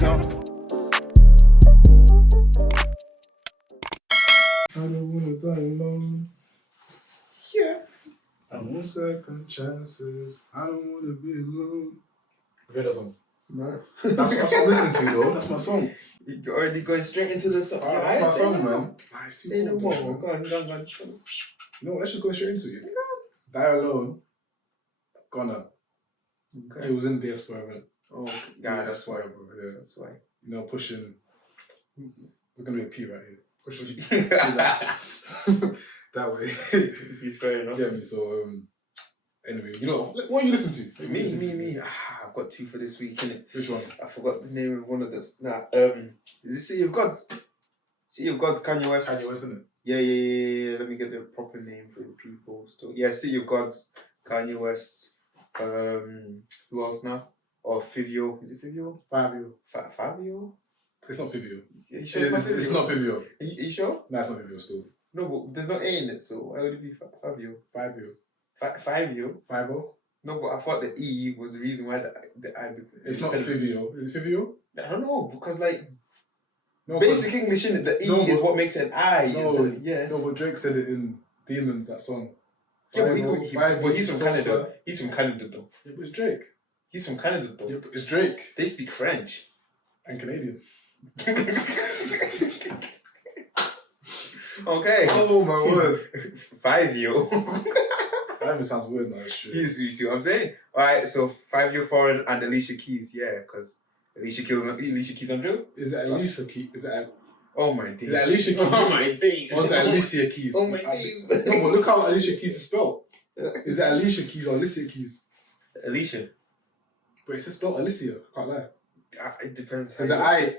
don't wanna die alone. Yeah. I want second chances. I don't wanna be alone. Have you heard that song? No. That's what I'm listening to, though. That's my song. You're already going straight into the song. Yeah, that's my song, man. Say no more. Go on. You know what? Let's just go straight into it. Die Alone. Gonna. Okay. It was in DS Forever. Oh, yeah, that's why, bro. Yeah. That's why. You know, pushing. There's gonna be a P right here. Pushing. That way. Fair enough. Get me? So, anyway, you know, what you listen to? Me. I've got two for this week, innit? Which one? I forgot the name of one of those. Is it City of Gods? City of Gods, Kanye West. Kanye West, isn't it? Yeah. Let me get the proper name for the people. Still, yeah, City of Gods, Kanye West. Who else now? Or Fivio? Is it Fivio? Fabio. Fabio? It's not Fivio. You sure it's not Fivio. Are you sure? No, it's not Fivio still. No, but there's no A in it, so why would it be Fabio? Fabio. Fabio? 5-0? No, but I thought the E was the reason why the I... It's not Fivio. Is it Fivio? I don't know, because like... No, basic English, in it, the E is what makes it an I. No, yeah. No, but Drake said it in Demons, that song. Yeah, but he's from Canada. He's from Canada, though. Yeah, but it's Drake. He's from Canada, though. Yeah, but it's Drake. They speak French. And Canadian. Okay. Oh my word. 5-year. That even sounds weird now, it's true. You see what I'm saying? Alright, so 5-year foreign and Alicia Keys, yeah, because Alicia Keys on drill? Is it Alicia Keys? Is it oh my days. Is it Alicia Keys? Oh my days. Or is it Alicia Keys? Oh my days. No, but look how Alicia Keys is spelled. Is it Alicia Keys or Alicia Keys? Alicia. But it's spelled Alicia, I can't lie. It depends. Is it A?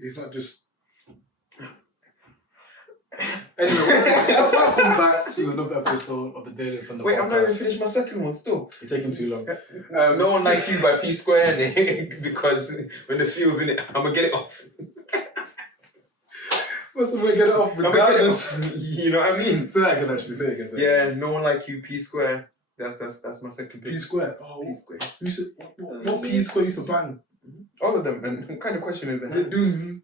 It's not just... Anyway, welcome back to another episode of the Daily from the Wait, podcast. I'm not even finished my second one still. You're taking too long. No One Like You by P Square, because when the feel's in it, I'm gonna get it off. What's the way to get it off? Regardless. You know what I mean? Say that again, actually. Say it again. Yeah, No One Like You, P Square. That's my second pick. P Square. Oh, P Square. What P Square used to bang? All of them. And what kind of question is that? Is it do me?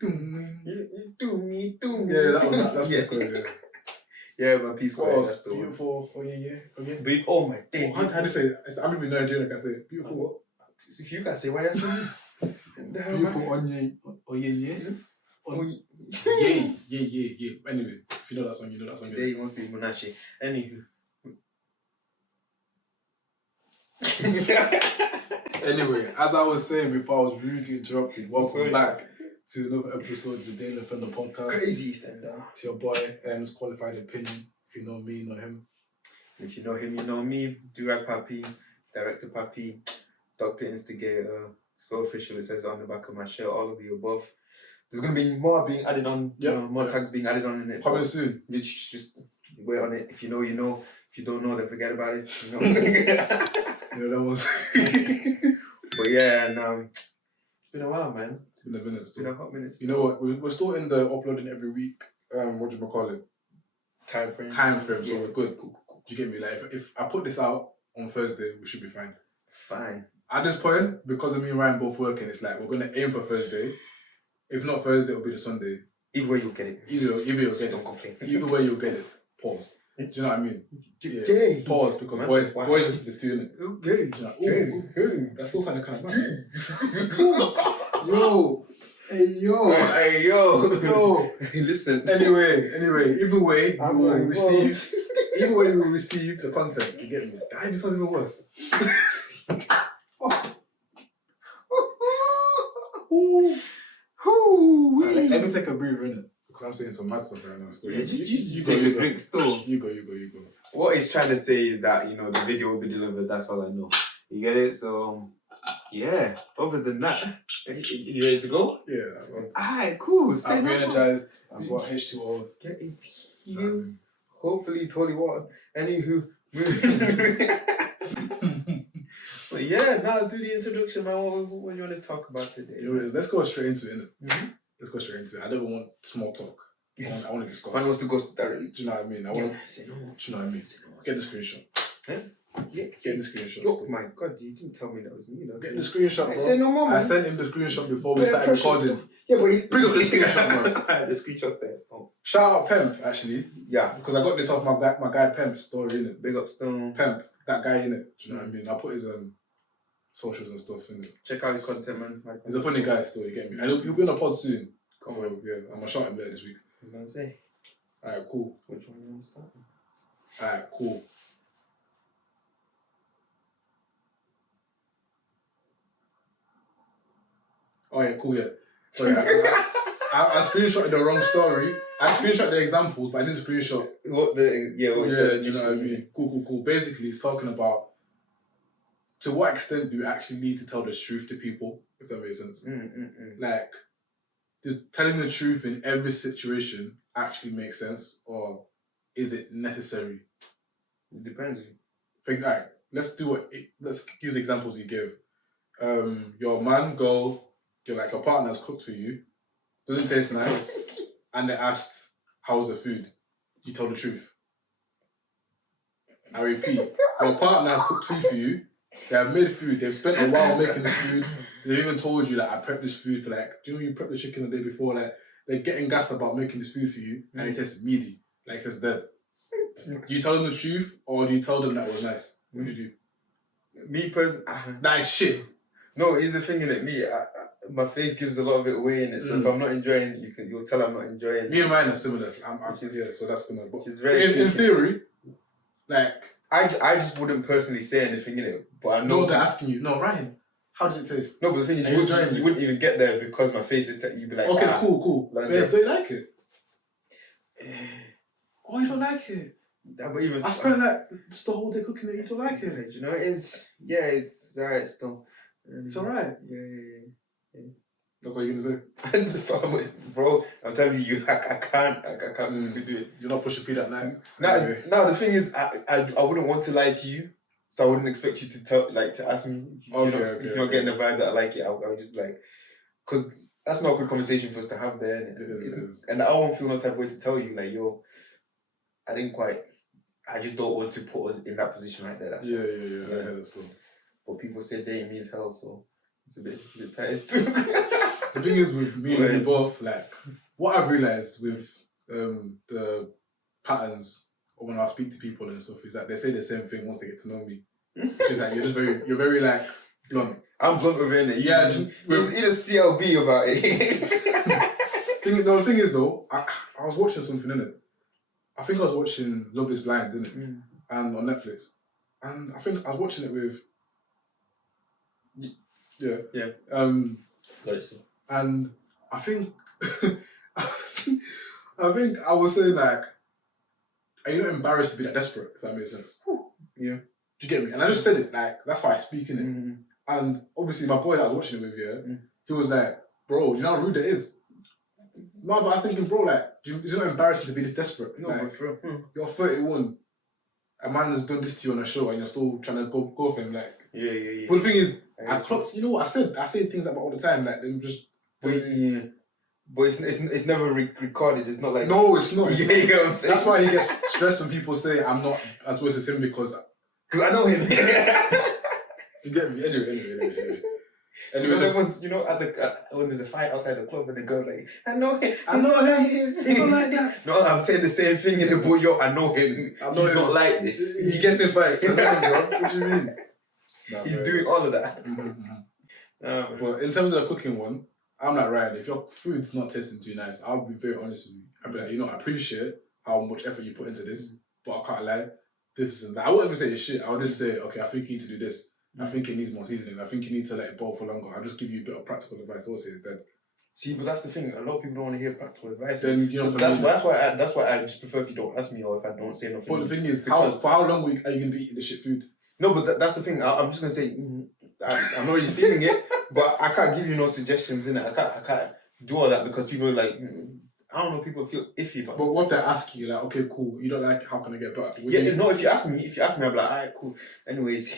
You do me. Yeah, that's P Square. Yeah. Yeah, but P Square. Oh, that's the beautiful. One. Oh yeah. Beef. Oh my day. How do you say it? I'm even Nigerian. I can say it. Beautiful. What? If you can say, why are you asking me? Beautiful onion. Oh yeah. Oh Yeah. Anyway, if you know that song, you know that song. Today he wants to be Monashi. Anywho. Anyway, as I was saying before I was rudely interrupted, welcome back to another episode of the Daily from the podcast. Crazy stand-down. It's your boy, M's Qualified Opinion. If you know me, you know him. If you know him, you know me. Durag Papi, Director Papi, Dr. Instigator, So Official, it says on the back of my shirt, all of the above. There's going to be more being added on, more tags being added on in it. Coming soon. You just wait on it. If you know, you know. If you don't know, then forget about it. You know. Yeah, that was... But yeah, and it's been a while, man. It's been a minute. It's been a hot minute. You know what? We're still in the uploading every week. What do you call it? Time frame. So we're good. Cool. Do you get me? Like if I put this out on Thursday, we should be fine. Fine. At this point, because of me and Ryan both working, it's like we're gonna aim for Thursday. If not Thursday, it'll be the Sunday. Either way, you'll get it. Either you'll get it. Don't complain. Either way, you'll get it. Pause. Do you know what I mean? Yeah. Pause, because boys listen to this too, innit? Okay. Okay. That's still kind of bad. Yo. Hey, yo. Listen. Anyway, either way, you will receive. Either way, you will receive the content. You get me? That even sounds even worse. Let me take a breather, innit? Because I'm saying some mad stuff right now. Still. Yeah, you take a drink still. You go. What he's trying to say is that, the video will be delivered. That's all I know. You get it? So, yeah. Other than that, you ready to go? Yeah. Alright, cool. I'm re-energized. I've got H2O. Get it. Hopefully it's holy water. Anywho, but yeah, now do the introduction, man. What do you want to talk about today? Let's go straight into it, innit? Mm-hmm. Let's go straight into it. I don't want small talk. I want to discuss. Man wants to go directly. Do you know what I mean? Say no more. Do you know what I mean? Get the screenshot. Yeah? Yeah, Get the screenshot. Oh my god, you didn't tell me that was me. Get the screenshot, bro. Say no more, man. I sent him the screenshot before we started recording. Yeah, but he bring up the screenshot, bro. The screenshot's there, Stone. Shout out Pemp, actually. Yeah. Because I got this off my guy Pemp's story, innit? Big up Stone. Pemp, that guy, innit? Do you know what I mean? I put his socials and stuff, innit? Check out his content, man. He's a funny guy still, you get me? And he'll be on a pod soon. Come so, on. yeah, I'm gonna shout him there this week. I was gonna say. Alright, cool. Which one you want to start? Alright, cool. Oh yeah, cool, yeah. Sorry, I screenshotted the wrong story. I screenshot the examples, but I didn't screenshot what you said. You know what I mean? Cool. Basically, it's talking about to what extent do you actually need to tell the truth to people, if that makes sense. Like, does telling the truth in every situation actually make sense, or is it necessary? It depends. Alright, let's use examples you give. Your man, girl, your partner's cooked for you, doesn't taste nice, and they asked, how's the food? You tell the truth. I repeat, your partner has cooked food for you, they have made food, they've spent a while making this food, they've even told you that I prepped this food for do you know you prepped the chicken the day before? They're getting gassed about making this food for you, and it tastes meaty, it tastes dead. Do you tell them the truth, or do you tell them that it was nice? What do you do? Me personally, that is shit. No, here's the thing in it. My face gives a lot of it away in it. So if I'm not enjoying it, you'll tell I'm not enjoying it. Me and mine are similar. So that's gonna. It's very. In theory, I just wouldn't personally say anything in it, but I know. No, they're asking you. No, Ryan, how does it taste? No, but the thing is, you wouldn't even get there because my face is. You'd be like, okay, cool. Like, do you like it? Oh, you don't like it? But even I spent just the whole day cooking it. You don't like it? You know, it's alright still. It's alright. Yeah. That's what you're gonna say. So, bro, I'm telling you, I can't physically do it. You're not pushing P that night. No, the thing is, I wouldn't want to lie to you, so I wouldn't expect you to to ask me. If you're not getting the vibe that I like it, I'll just be like, because that's not a good conversation for us to have there. It is. And I won't feel no type of way to tell you, like, yo, I just don't want to put us in that position right there. Yeah. I heard that stuff. But people say dating me is hell, so it's a bit tight too. The thing is with me and you both, what I've realised with the patterns or when I speak to people and stuff is that they say the same thing once they get to know me. Which is you're very blunt. I'm blunt with it. Yeah, it's either CLB about it. The thing is though, I was watching something in it. I think I was watching Love Is Blind, didn't it? And on Netflix. And I think I was watching it with Yeah. Got it still. And I think I was saying are you not embarrassed to be that desperate, if that makes sense? Yeah. Do you get me? And I just said it, that's why I speak in it. And obviously my boy that I was watching it with, he was like, bro, do you know how rude it is? No, but I was thinking, bro, is it not embarrassing to be this desperate? No, but for real. You're 31. A man has done this to you on a show and you're still trying to go for him, Yeah. But the thing is, you know what I said? I say things about all the time, them just... But it's never recorded. It's not like... No, it's not. You get what I'm saying? That's why he gets stressed when people say I'm not as worse as him because I know him. You get me? Anyway. When there's a fight outside the club and the girl's like, I know him. He's not like that. No, I'm saying the same thing in the boy. Yo, I know him. He's not like this. He gets in fights. I know him, bro. What do you mean? He's doing all of that. But in terms of the cooking one, I'm like, Ryan, if your food's not tasting too nice, I'll be very honest with you. I'll be like, I appreciate how much effort you put into this, but I can't lie, this isn't that. I wouldn't even say it's shit. I would just say, okay, I think you need to do this. I think it needs more seasoning. I think you need to let it boil for longer. I'll just give you a bit of practical advice. Also, is dead. See, but that's the thing. A lot of people don't want to hear practical advice. Then that's why I just prefer if you don't ask me or if I don't say nothing. But the thing is, for how long are you going to be eating the shit food? No, but that's the thing. I'm just gonna say I'm not really feeling it, but I can't give you no suggestions in it. I can't do all that because people are like. I don't know, people feel iffy about it. But what if they ask you, okay, cool, you don't like, how can I get better? If you ask me, I'll be like, alright, cool. Anyways,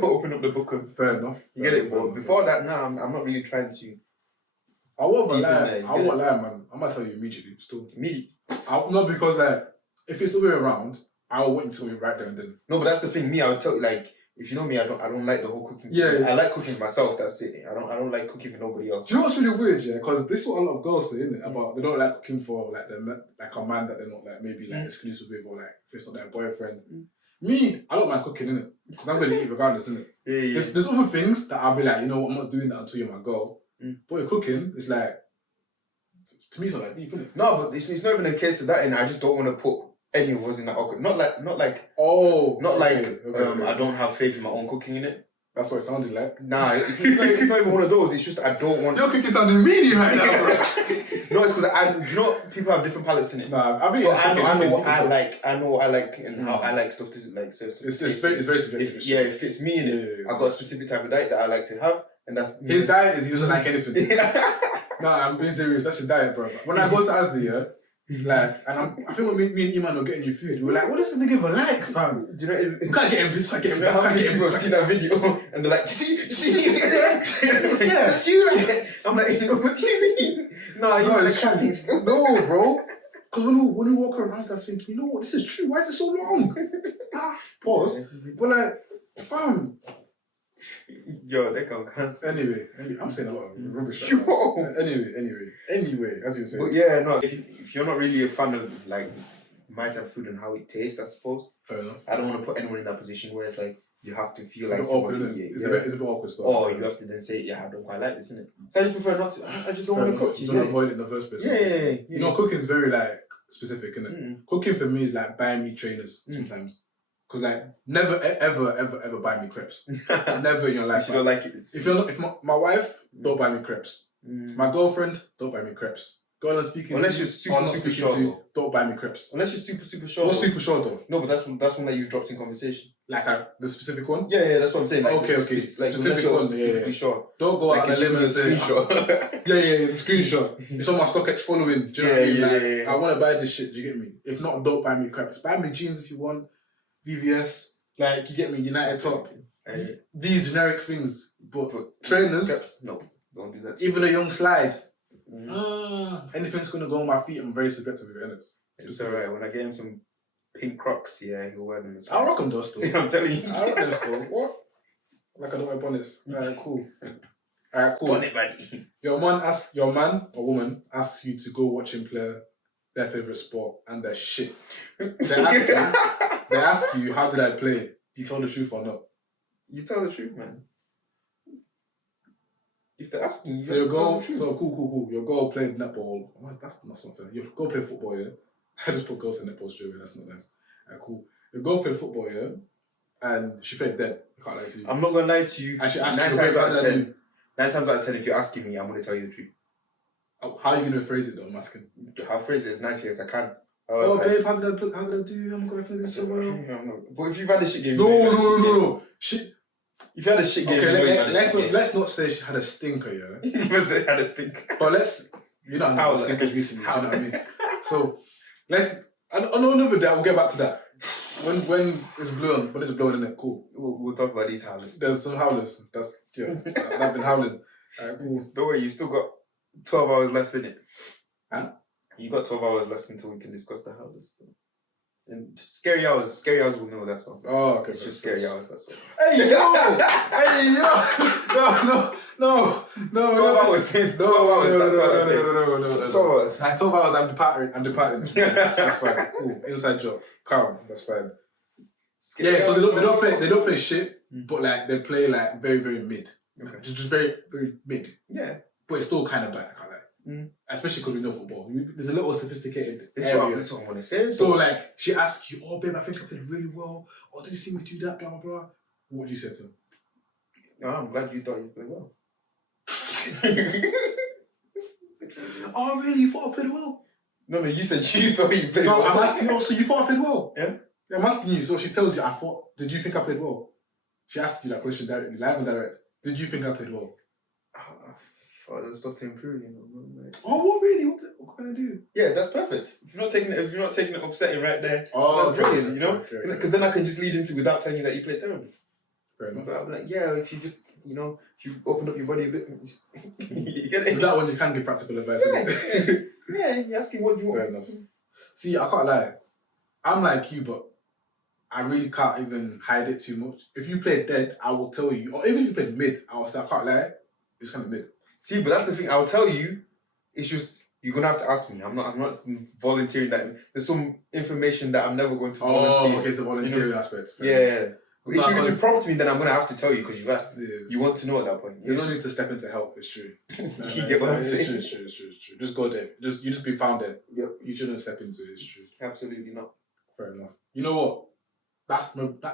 open up the book and fair enough. You get it, but before that, I'm not really trying to. I won't lie, man. I'm gonna tell you immediately, still. Immediately? Not because, if it's the way around, I want you to tell me right there and then. No, but that's the thing. Me, I would tell you, like, if you know me, I don't like the whole cooking. Yeah, thing. yeah. I like cooking myself. That's it. I don't like cooking for nobody else. Do you know what's really weird? Yeah, because this is what a lot of girls say, isn't it? About they don't like cooking for like a man that they're not like maybe like exclusive with, or like if it's not their boyfriend. Me, I don't mind cooking, innit? Because I'm gonna eat regardless, innit? Yeah. There's other things that I'll be like, you know what, I'm not doing that until you're my girl. But you're cooking, it's like, to me, it's not that deep, innit? No, but it's not even a case of that, and I just don't want to put any of us in that awkward. Not like. Okay. I don't have faith in my own cooking in it. That's what it sounded like. Nah, it's not even one of those. It's just I don't want. Your cooking sounding meaty right now, bro. No, it's because you know people have different palates in it. Nah, I mean, so I know what I like. I know what I like and how I like stuff to like. So it's very subjective. It fits me in it. I've got a specific type of diet that I like to have, and that's his diet is he doesn't like anything. Nah, I'm being serious. That's his diet, bro. When I go to Asda, yeah. Like, and I think when me and Iman were getting you food, we were like, what does this nigga even like, fam? Do you know, we can't get him this, can't get him that, can't get him I've seen that video, and they're like, you see, yeah, that's you, right? I'm like, no, what do you mean? No, it's true. Still. No, bro. Because when we walk around Asda, I was thinking, you know what, this is true, why is it so long? Pause. But like, fam. Yo, they can't cancel. Anyway, I'm saying a lot of rubbish right now. Anyway, as you say. But yeah, no, if you're not really a fan of like my type of food and how it tastes, I suppose. Fair enough. I don't want to put anyone in that position where it's like you have to feel it's like you want to eat it. It's a bit awkward stuff. Or you have to then say, yeah, I don't quite like this, innit? So I just prefer not to. I just don't want to cook. You don't avoid it in the first place. Yeah. You know, cooking's very like specific, innit? Cooking for me is like buying me trainers sometimes. Because like never ever buy me crepes. Never in your life. You don't like it. If my wife, don't buy me crepes. My girlfriend, don't buy me crepes. Girl I'm speaking unless to, you're super short, don't buy me crepes. Unless you're super short. What's super short though? No, but that's one that you've dropped in conversation. Like the specific one? Yeah, that's what I'm saying. Like, okay. Like specific one, specifically short. Don't go like out on a limb and say screenshot. the screenshot. It's on my StockX following. Do you know what I mean? Yeah. I want to buy this shit. Do you get me? If not, don't buy me crepes. Buy me jeans if you want. VVS. Like, you get me, United Top. These generic things. But trainers, no, don't do that. Even a young slide. Anything's going to go on my feet, I'm very subjective with it. It's alright. When I get him some pink Crocs, yeah, he'll wear them as well. I'll rock them though still. I'm telling you. I'll rock them still. What? Like I don't wear bonnets. Alright, cool. Bonnet buddy. Your man or woman asks you to go watch him play their favourite sport and they're shit. They ask you, how did I play? Do you tell the truth or not? You tell the truth, man. If they're asking you, cool. Your girl played netball. Oh, that's not something. Your girl played football, yeah? I just put girls in netball straight away, that's not nice. Cool. Your girl played football, yeah? And she played dead. I can't lie to you. I'm not going to lie to you. 9 times out of 10, if you're asking me, I'm going to tell you the truth. How are you going to phrase it though, I'm asking? I'll phrase it as nicely as I can. Babe, how did I do? I'm going to play this so well. But if you've had a shit game... No. Shit. If you had a shit game... Okay, let's not say she had a stinker, yeah? You must say had a stinker. But let's... You know how stinkers recently, do you know what I mean? So, let's... I know another day, we'll get back to that. When it's blowing in it, cool. We'll talk about these howlers. There's some howlers. I've been howling. Cool. Don't worry, you still got 12 hours left in it. Huh? You got 12 hours left until we can discuss the howlers. And scary hours will know, that's all. Oh, okay. It's just scary hours, that's all. Hey, yo! No. 12 hours. 12 hours, that's what I'm saying. No. 12 hours. 12 hours, I'm departing. That's fine. Cool. Inside job. Calm. That's fine. Scary so they don't play shit, but like they play like very, very mid. Okay. Just very, very mid. Yeah. But it's still kind of bad, I can't lie. Especially because we know football. There's a little sophisticated This is what I'm going to say. So like, she asks you, oh babe, I think I played really well. Oh, did you see me do that, blah, blah, blah. What do you say to her? No, I'm glad you thought you played well. Oh really, you thought I played well? No, you said you thought you played well. I'm asking you, so you thought I played well? Yeah? I'm asking you, so she tells you, did you think I played well? She asks you that question directly, live and direct. Did you think I played well? There's stuff to improve, you know. Like, what really? What can I do? Yeah, that's perfect. If you're not taking it upsetting right there, that's brilliant, you know? Because then I can just lead into without telling you that you played terribly. Fair enough. But I'll be like, yeah, if you just, if you opened up your body a bit, you get it. With that one, you can give practical advice. Yeah, you're asking what do you want. Fair enough. See, I can't lie. I'm like you, but I really can't even hide it too much. If you play dead, I will tell you. Or even if you play mid, I will say I can't lie. It's kind of mid. See, but that's the thing. I'll tell you. It's just you're gonna have to ask me. I'm not volunteering that. There's some information that I'm never going to volunteer. Oh, okay, it's the volunteering aspect. Yeah. If you prompt me, then I'm gonna have to tell you because you've asked. Yeah. You want to know at that point. There's no need to step in to help. It's true. You get what I'm saying? It's true. Just go there. You just be found there. Yep. You shouldn't step into it. It's true. Absolutely not. Fair enough. You know what?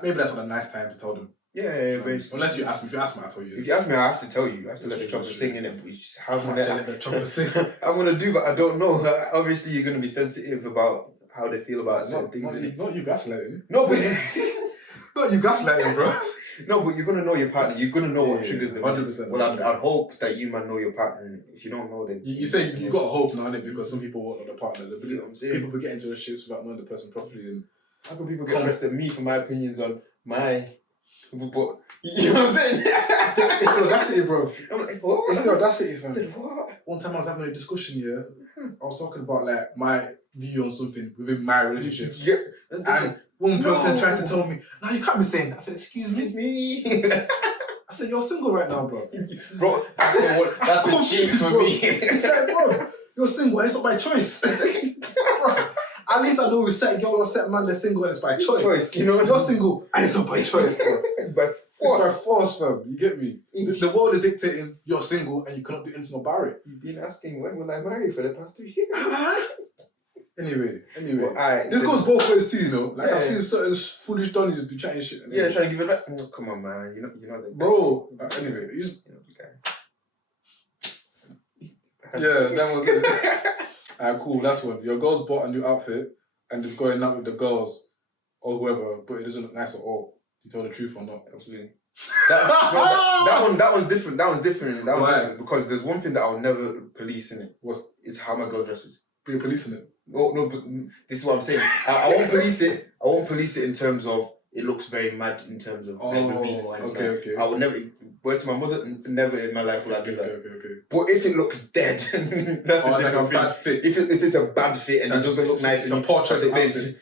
Maybe that's not a nice time to tell them. Yeah, unless you ask me. If you ask me, I'll tell you. If you ask me, I have to tell you. I have to let the chopper sing in it. How I'm gonna do, but I don't know. Obviously, you're gonna be sensitive about how they feel about certain things. Not you gaslighting. No, but not you gaslighting, bro. No, but you're gonna know your partner. You're gonna know what triggers them. 100%. Well, I'd hope that you might know your partner. If you don't know, then you say you got hope now, innit? Because some people won't know the partner. You know what I'm saying? People get into relationships without knowing the person properly. And how can people get arrested me for my opinions on my? But you know what I'm saying? It's the audacity, bro. I'm like, what? It's the audacity, fam. I said, what? One time I was having a discussion here. I was talking about like my view on something within my relationship. Yeah. And one person tried to tell me, "No, you can't be saying that." I said, "Excuse me." I said, "You're single right now, bro." Bro, that's the cheat for me. It's like, bro, you're single and it's not by choice. Bro, at least I know with set girl or set man, they're single and it's by choice. You know, you're single and it's not by choice, bro. By force. It's by force, fam. You get me? The world is dictating you're single and you cannot do anything about it. You've been asking when will I marry for the past 3 years. Anyway. Well, this goes both ways too, you know. Like I've seen certain foolish donnies be chatting shit. Yeah, trying to give it back. Oh, come on, man. You know that. Bro. Anyway, he's yeah, that was it. Alright, cool. Last one. Your girl's bought a new outfit and is going out with the girls or whoever, but it doesn't look nice at all. Do you tell the truth or not? Absolutely. That one's different. That one's different because there's one thing that I'll never police in it. Is how my girl dresses. But you're policing it. No, but this is what I'm saying. I won't police it. I won't police it in terms of it looks very mad in terms of like revealing or anything. Okay. I would never. Word to my mother, never in my life will I do that. Okay. But if it looks dead, that's a different thing. Bad fit. If it's a bad fit and it doesn't look nice, it's a portrait outfit.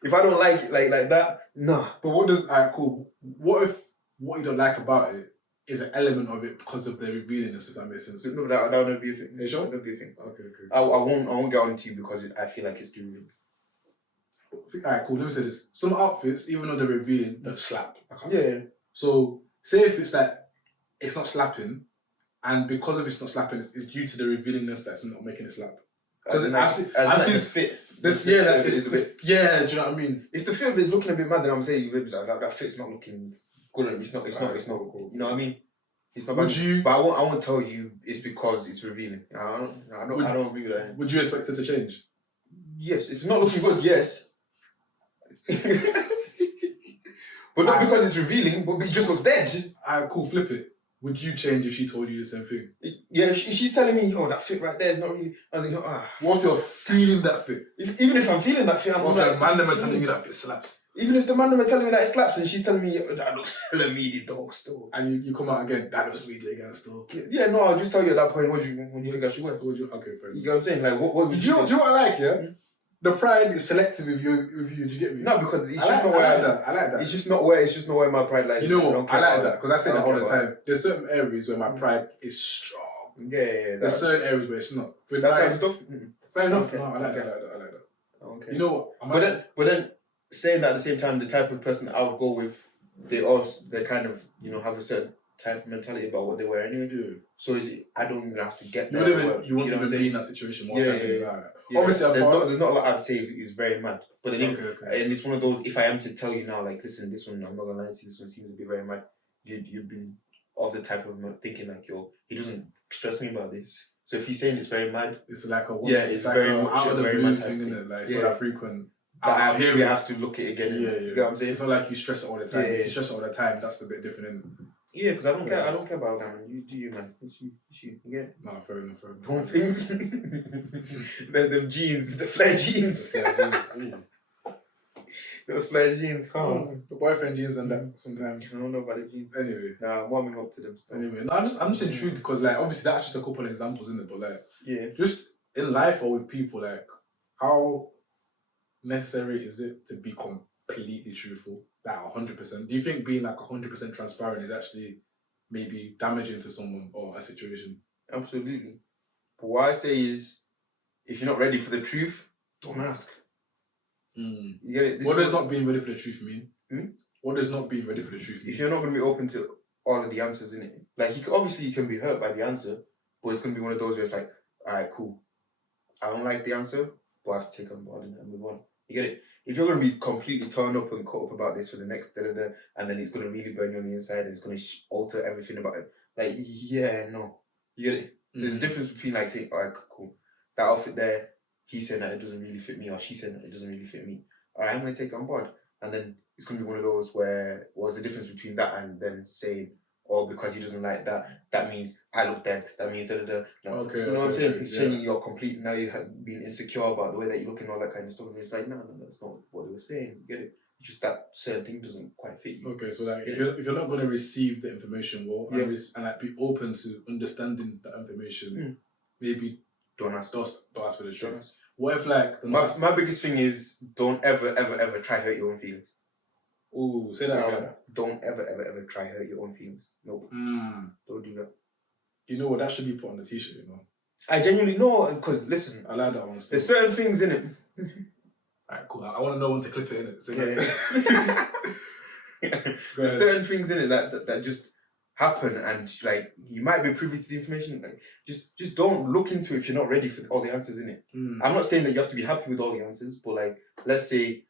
If I don't like it like that, nah. But what does cool? What if what you don't like about it is an element of it because of the revealingness? If that makes sense. No, that would be a thing. You sure? That would be a thing. Okay. I won't get on to you because I feel like it's too real. Alright, cool. Let me say this. Some outfits, even though they're revealing, they'll slap. Yeah. So, say if it's like, it's not slapping, and because of it's not slapping, it's due to the revealingness that's not making it slap. Because I've seen fit. Do you know what I mean? If the fit of it is looking a bit mad, then I'm saying that fit's not looking good. It's not. Cool. You know what I mean? It's not. But I won't tell you. It's because it's revealing. I don't agree with that. Would you expect it to change? Yes. If it's not looking good, yes. But not because it's revealing, but it just looks dead. Cool, flip it. Would you change if she told you the same thing? Yeah, if she's telling me, oh, that fit right there is not really... I was like, What if you're feeling that fit? Even if I'm feeling that fit, I'm like... What if the man telling you that fit slaps? Even if the man telling me that it slaps and she's telling me, that looks hella meaty dog still. And you come out again, that looks meaty again still. Yeah, no, I'll just tell you at that point, what do you think I should wear? Okay, fair enough. You know what I'm saying? Like, what would you do you know what I like, yeah? Mm-hmm. The pride is selective with you. Do you get me? No, because it's just not where I like that. It's just not where my pride lies. You know what? I like that because I say that all the time. There's certain areas where my pride is strong. Yeah. There's certain areas where it's not. That type of stuff. Fair enough. No, I like that. Okay. You know what? But then saying that at the same time, the type of person I would go with, they kind of have a certain type of mentality about what they wear anyway. Yeah. So I don't even have to get there. You won't even be in that situation. Yeah. Obviously, there's not a lot I'd say is very mad. But then and it's one of those, if I am to tell you now, like, listen, this one, I'm not gonna lie to you, this one seems to be very mad, you'd be of the type of thinking like, he doesn't stress me about this. So if he's saying it's very mad, it's like it's like very much out of the very blue mad thing, isn't it? Like, it's not that frequent. That here we have to look at it again. Yeah. You know what I'm saying? It's not like you stress it all the time. If you stress it all the time, that's a bit different. Yeah, because I don't care about that, man. You do you, man. You get it? No, fair enough. Don't things. them jeans, the flare jeans. Those flare jeans, come on. The boyfriend jeans and that sometimes. I don't know about the jeans. Anyway. Nah, I'm warming up to them stuff. Anyway, no, I'm just intrigued because, like, obviously that's just a couple of examples, isn't it? But, like, yeah, just in life or with people, like, how necessary is it to be completely truthful, like 100%? Do you think being like 100% transparent is actually maybe damaging to someone or a situation? Absolutely. But what I say is, if you're not ready for the truth, don't ask. You get it? What does not being ready for the truth mean? Hmm? What does not being ready for the truth mean? If you're not going to be open to all of the answers in it, like obviously you can be hurt by the answer, but it's going to be one of those where it's like, all right, cool. I don't like the answer, but I have to take on board and move on. You get it? If you're going to be completely torn up and caught up about this for the next da-da-da, and then it's going to really burn you on the inside and it's going to alter everything about it, like, yeah, no. You get it? There's a difference between like saying, all right, cool. That outfit there, he said that it doesn't really fit me, or she said that it doesn't really fit me. All right, I'm going to take it on board. And then it's going to be one of those where what's the difference between that and then saying, oh, because he doesn't like that, that means I look dead, that means da-da-da. No. Okay, you know what I'm saying? Okay, it's changing your complete, now you have been insecure about the way that you look and all that kind of stuff. And it's like, no, that's not what they were saying. You get it? It's just that certain thing doesn't quite fit you. Okay, so like if you're not going to receive the information well and like be open to understanding the information, maybe don't ask. Don't ask for the truth. What if like my biggest thing is don't ever try hurt your own feelings. Ooh, say that again. Don't ever try hurt your own feelings. Nope. Don't do that. You know what? That should be put on the t-shirt, you know. I genuinely know, because listen, I like that one. There's certain things in it. Alright, cool. I want to know when to clip it in it. So There's certain things in it that just happen, and like you might be privy to the information. Like just don't look into it if you're not ready for all the answers in it. I'm not saying that you have to be happy with all the answers, but like let's say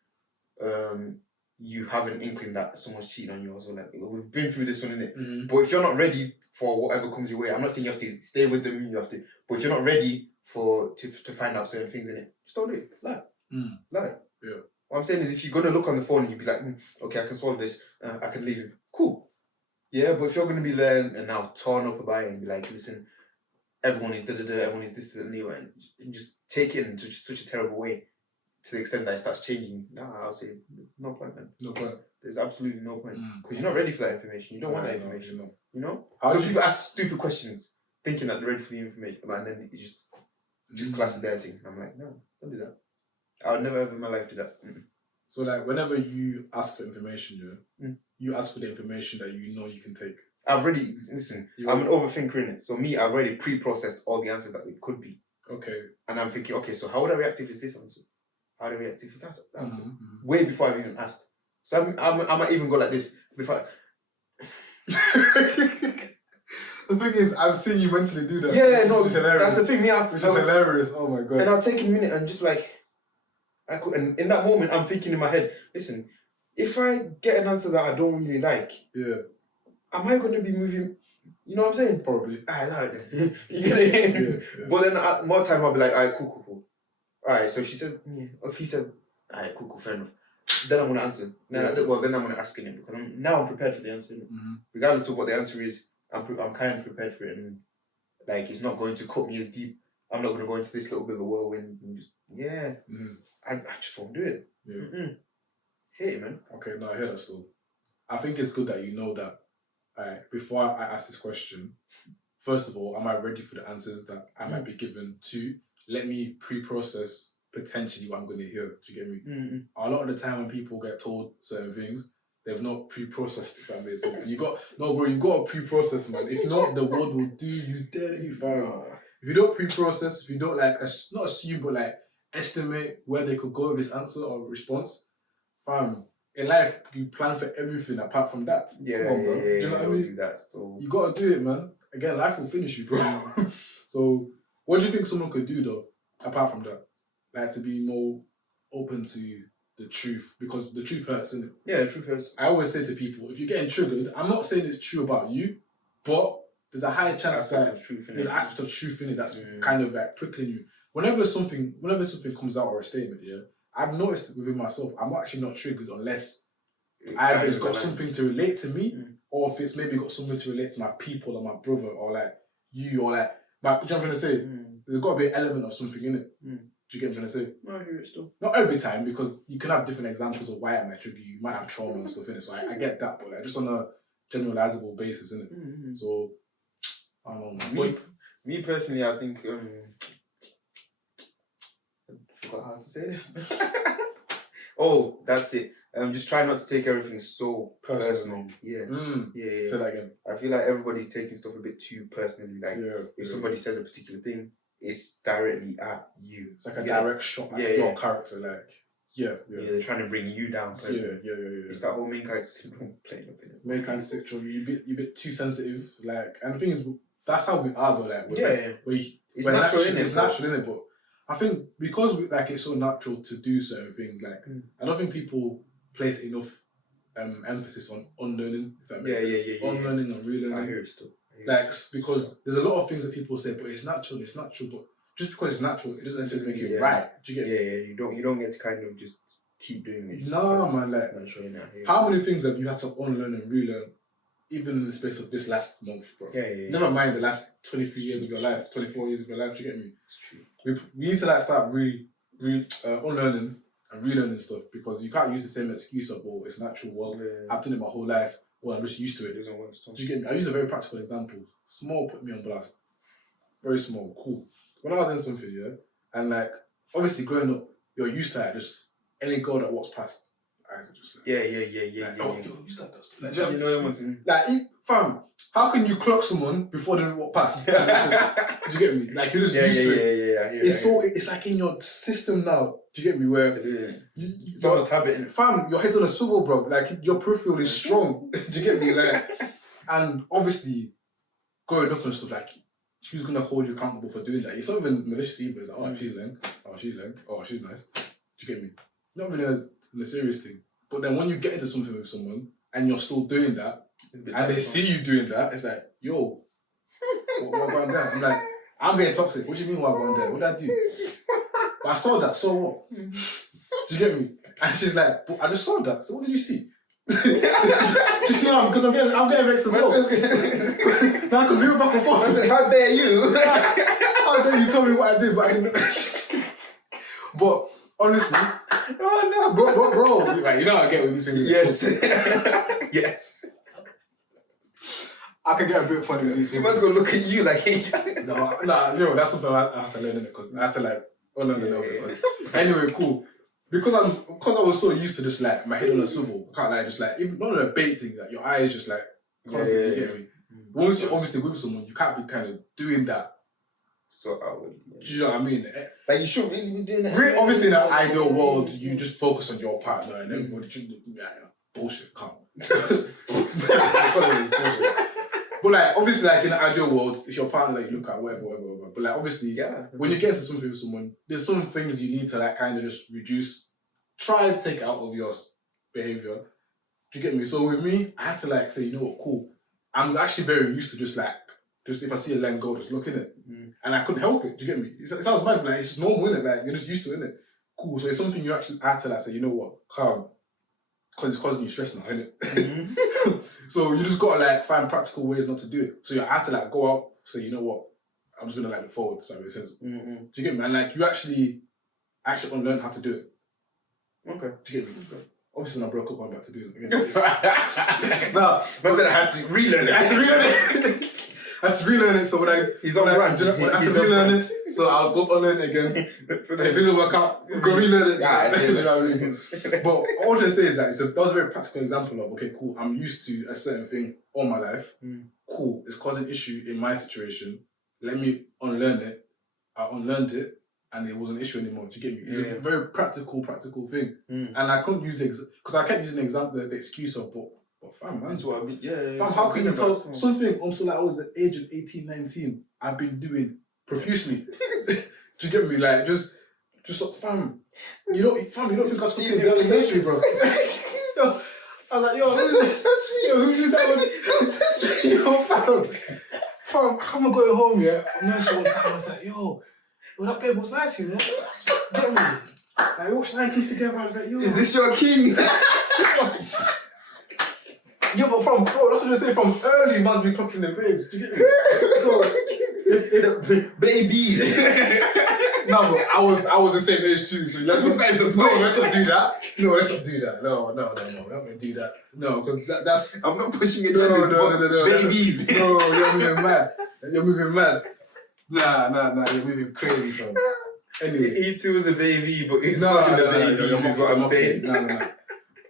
you have an inkling that someone's cheating on you or so. Like we've been through this one, innit? But if you're not ready for whatever comes your way, I'm not saying you have to stay with them. You have to, but if you're not ready to find out certain things in it, just don't do it. Lie. Yeah. What I'm saying is, if you're gonna look on the phone and you'd be like, okay, I can swallow this. I can leave him. Cool. Yeah, but if you're gonna be there and now torn up about it and be like, listen, everyone is everyone is this and new, and just take it in such a terrible way, to the extent that it starts changing, I'll say there's no point, man. No point. There's absolutely no point. Because you're not ready for that information. You don't want that information. You know? How so people ask stupid questions thinking that they're ready for the information, and then it just classes their thing. I'm like, no, don't do that. I would never ever in my life do that. So like whenever you ask for information, you ask for the information that you know you can take. I'm an overthinker in it. So I've already pre-processed all the answers that it could be. Okay. And I'm thinking, okay, so how would I react if it's this answer? How would I react if it's that answer? Way before I've even asked. So I might even go like this before. The thing is, I've seen you mentally do that. Yeah, no, which is hilarious. that's the thing. Which is hilarious. Oh my god. And I'll take a minute and just like, and in that moment, I'm thinking in my head, listen, if I get an answer that I don't really like, am I going to be moving? You know what I'm saying? Probably. I like it. You get it? Yeah. But then more time I'll be like, all right, cool. All right, so she says, if he says, all right, cool, fair enough. Then I'm going to answer. Then I'm going to ask him, because I'm prepared for the answer. Regardless of what the answer is, I'm kind of prepared for it. And like, it's not going to cut me as deep. I'm not going to go into this little bit of a whirlwind and just, I just won't do it. Hate it, man. Okay, no, I hear that still. I think it's good that you know that. Before I ask this question, first of all, am I ready for the answers that I might be given? 2, let me pre-process potentially what I'm going to hear. Do you get me? A lot of the time when people get told certain things, they've not pre-processed, if that makes sense. You got to pre-process, man. If not, the world will do you dirty, fam. If you don't pre-process, if you don't like, not assume, but like estimate where they could go with this answer or response, fam, in life, you plan for everything apart from that. Yeah, come on, bro. Do you know what I mean? Do that still. You got to do it, man. Again, life will finish you, bro. So, what do you think someone could do, though, apart from that? Like, to be more open to the truth, because the truth hurts, isn't it? Yeah, the truth hurts. I always say to people, if you're getting triggered, I'm not saying it's true about you, but there's a high chance that there's an aspect of truth in it that's kind of like prickling you. Whenever something comes out or a statement, I've noticed within myself, I'm actually not triggered unless either it's got something to relate to me, or if it's maybe got something to relate to my people or my brother or like you or like. But you know what I'm trying to say? There's got to be an element of something in it. Do you get what I'm trying to say? No, I hear it still. Not every time, because you can have different examples of why it might trigger you. You might have trauma and stuff in it. So I get that, but like just on a generalizable basis, isn't it? So I don't know. Me personally, I think I forgot how to say this. Oh, that's it. Just try not to take everything so personal. Yeah. Yeah. Say that again. I feel like everybody's taking stuff a bit too personally. Like, if somebody says a particular thing, it's directly at you. It's like a direct shot at your character. Like, they're trying to bring you down personally. Yeah. It's that whole main character syndrome playing up in it. Main character syndrome. You're a bit too sensitive. Like, and the thing is, that's how we are though. Like, it's natural in it. It's natural in it, but I think because it's so natural to do certain things. Like, I don't think people place enough emphasis on unlearning. If that makes sense. Unlearning and relearning. I hear it still. Because there's a lot of things that people say, but it's natural, but just because it's natural, it doesn't necessarily make it right. Do you get me? You don't get to kind of just keep doing it. No, man, like, how many things have you had to unlearn and relearn, even in the space of this last month, bro? Never mind the last 23 years of your life, 24 years of your life, do you get me? It's true. We need to like start unlearning and relearning stuff, because you can't use the same excuse of, well, it's natural, well, I've done it my whole life, well, I'm just used to it. It doesn't work. Do you get me? I use a very practical example. Small put me on blast. Very small, cool. When I was in something, and like, obviously growing up, you're used to just any girl that walks past, eyes are just like, yo, who's that dust? Like, you know what's in. Like, fam, how can you clock someone before they walk past? Do you get me? Like, you're just used to it. I hear it's like in your system now. Do you get me? Where it's almost habit. Fam, your head's on a swivel, bro. Like, your peripheral is strong. Do you get me? Like, and obviously, growing up and stuff, like, who's gonna hold you accountable for doing that? It's not even malicious either. It's like, oh, she's lame. Oh, she's lame. Oh, she's nice. Do you get me? Not really a serious thing. But then when you get into something with someone and you're still doing that, and they see you doing that, it's like, yo, what going there? I'm like, I'm being toxic. What do you mean what going there? What did I do? But I saw that, so what? Do you get me? And she's like, but I just saw that. So what did you see? Just, you know, because I'm getting vexed as well. Now, because we were back and forth. I said, how dare you? How dare you tell me what I did, but I didn't. But honestly, bro, like, you know I get with these things. Yes. Yes. I can get a bit funny with these things. You must go look at you like, hey. No, that's something I have to learn in it, because I had to like unlearn a little bit. Anyway, cool. Because I was so used to just like my head on a swivel, I can't like just like, even not on a bait thing, like your eyes just like constantly getting me. Once you're obviously with someone, you can't be kind of doing that. So outward. Do you know what I mean? Like, you shouldn't really be doing that. Obviously, in an ideal world, you just focus on your partner and everybody should bullshit, calm. But like, obviously, like in an ideal world, it's your partner that you look at, whatever. But like, obviously, when you get into something with someone, there's some things you need to like kind of just reduce, try and take out of your behavior. Do you get me? So with me, I had to like say, you know what, cool. I'm actually very used to just if I see a lane go, just look in it. And I couldn't help it. Do you get me? It sounds mad, but like, it's normal, innit? Like, you're just used to it, innit? Cool. So it's something you actually had to like say, you know what, calm. Because it's causing you stress now, innit? So you just gotta like find practical ways not to do it. So you had to like go out, say, you know what, I'm just gonna like look forward, if that makes sense. Do you get me? And like, you actually unlearn how to do it. Okay. Do you get me? Okay. Obviously, when I broke up, I'm back to do it again. No, but I had to relearn it. I had to relearn it. So when he's on brand. I had to relearn it. So I'll go unlearn it again. If it doesn't work out, go relearn it. You know what I mean? But all I'm trying to say is that that was a very practical example of, okay, cool, I'm used to a certain thing all my life. Cool, it's causing issue in my situation. Let me unlearn it. I unlearned it, and it wasn't an issue anymore. Do you get me? It's a very practical thing. And I couldn't use because I kept using the example, the excuse of, but fam, man. That's what I mean. Fam, how can you tell something until I was the age of 18, 19, I've been doing profusely? Do you get me? Like, just fam, you don't think I was fucking a girl in nursery, bro? I was like, yo, who's that one? Don't touch me. Yo, fam, I come going home, from nursery one time, I was like, yo, that babe was nice, you know? Get me? Like, we watched Lion King together, I was like, yo. Is this your king? Yeah, but that's what I say, from early, must be clocking the babes. Do you get me? So, if babies. No, but I was the same age too, so let's not do that. No, let's not do that. No, we're not gonna do that. No, because that's... I'm not pushing it. No. Babies. No, you're moving mad. Nah, you're moving crazy, fam. Anyway. He too was a baby, but he's not the babies, is what I'm saying. No.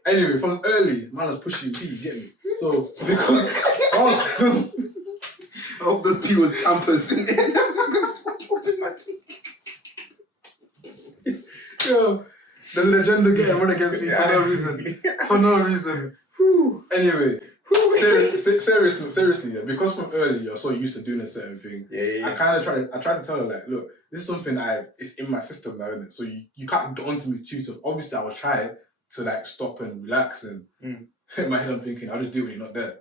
Anyway, from early, man was pushing P, you get me? So, because I hope those P was Pampers in there. That's not going to open my teeth. Yo, there's an agenda getting run against me for no reason. For no reason. Anyway, seriously, yeah, because from early you're so used to doing a certain thing. Yeah. I tried to tell her, like, look, this is something it's in my system now, isn't it? So you can't get onto me too tough. Obviously, I was trying to like stop and relax, and in my head I'm thinking, I'll just do it when you're not there.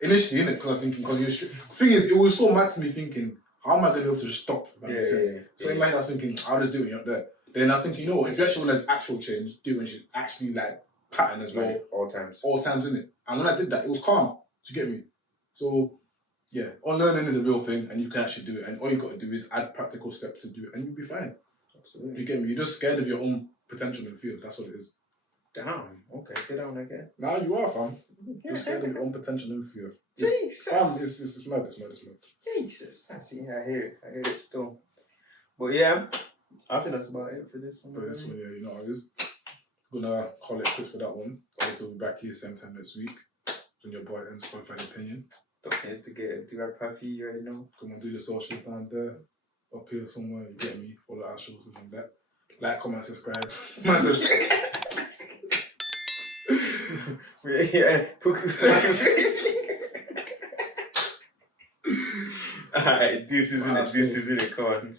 Initially, innit? Because I'm thinking, thing is, it was so mad to me thinking, how am I going to be able to just stop? If that makes sense. So in my head I was thinking, I'll just do it when you're not there. Then I was thinking, you know what, if you actually want an actual change, do it when you actually like pattern as well. Like, all times, innit? And when I did that, it was calm. Do you get me? So, yeah, unlearning is a real thing and you can actually do it. And all you got to do is add practical steps to do it and you'll be fine. Absolutely. Do you get me? You're just scared of your own potential and field. That's what it is. Damn. Okay, say that one again. Nah, you are, fam. You're scared of your own potential and field. Jesus. Fam, it's mad. Jesus. I see. I hear it still. But yeah, I think that's about it for this one. For this one, yeah, you know how it is. Gonna call it quits for that one. Obviously, we'll be back here same time next week. On your boy M's Qualified Opinion. Dr. Instigator, do our puffy, you already know. Come on, do the social down there. Up here somewhere, you get me. Follow our shows and that. Like, comment, subscribe. Yeah. Alright, this isn't it. Come on.